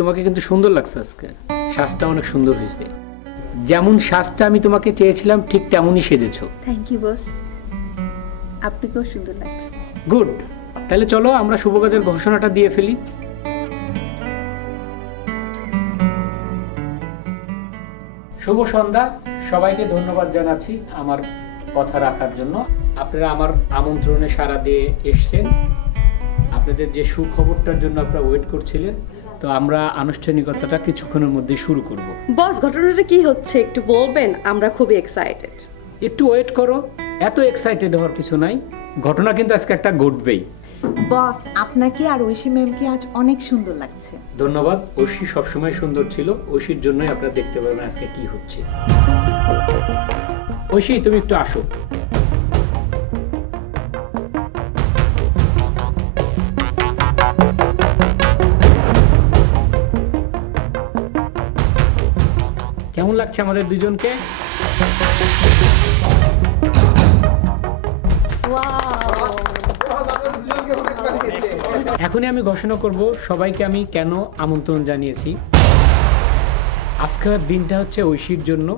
তোমাকে কিন্তু সুন্দর লাগছে আজকে, সাজটা অনেক সুন্দর হয়েছে। যেমন সাজটা আমি তোমাকে চেয়েছিলাম ঠিক তেমনই সেজেছো। থ্যাংক ইউ বস, আপনাকেও সুন্দর লাগছে। গুড, তাহলে চলো আমরা শুভ কাজের ঘোষণাটা দিয়ে ফেলি। শুভ সন্ধ্যা, সবাইকে ধন্যবাদ জানাচ্ছি আমার কথা রাখার জন্য। আপনারা আমার আমন্ত্রণে সাড়া দিয়ে এসেছেন, আপনাদের যে সুখবরটার জন্য আপনারা ওয়েট করছিলেন। তো আমরা আনুষ্ঠানিকতাটা কিছুক্ষণের মধ্যে শুরু করব। বস, ঘটনাটা কি হচ্ছে একটু বলবেন? আমরা খুবই এক্সাইটেড। একটু ওয়েট করো, এত এক্সাইটেড হওয়ার কিছু নাই, ঘটনা কিন্তু আজকে একটা ঘটবেই। বস, আপনাকে আর ঐশী ম্যামকে আজ অনেক সুন্দর লাগছে। ধন্যবাদ, ঐশী সবসময় সুন্দর ছিল, ঐশীর জন্যই আপনারা দেখতে পাবেন আজকে কি হচ্ছে। ঐশী, তুমি একটু আসো। কেমন লাগছে আমাদের দুজনকে? এখনই আমি ঘোষণা করব সবাইকে আমি কেন আমন্ত্রণ জানিয়েছি। আজকের দিনটা হচ্ছে ঐশীর জন্য।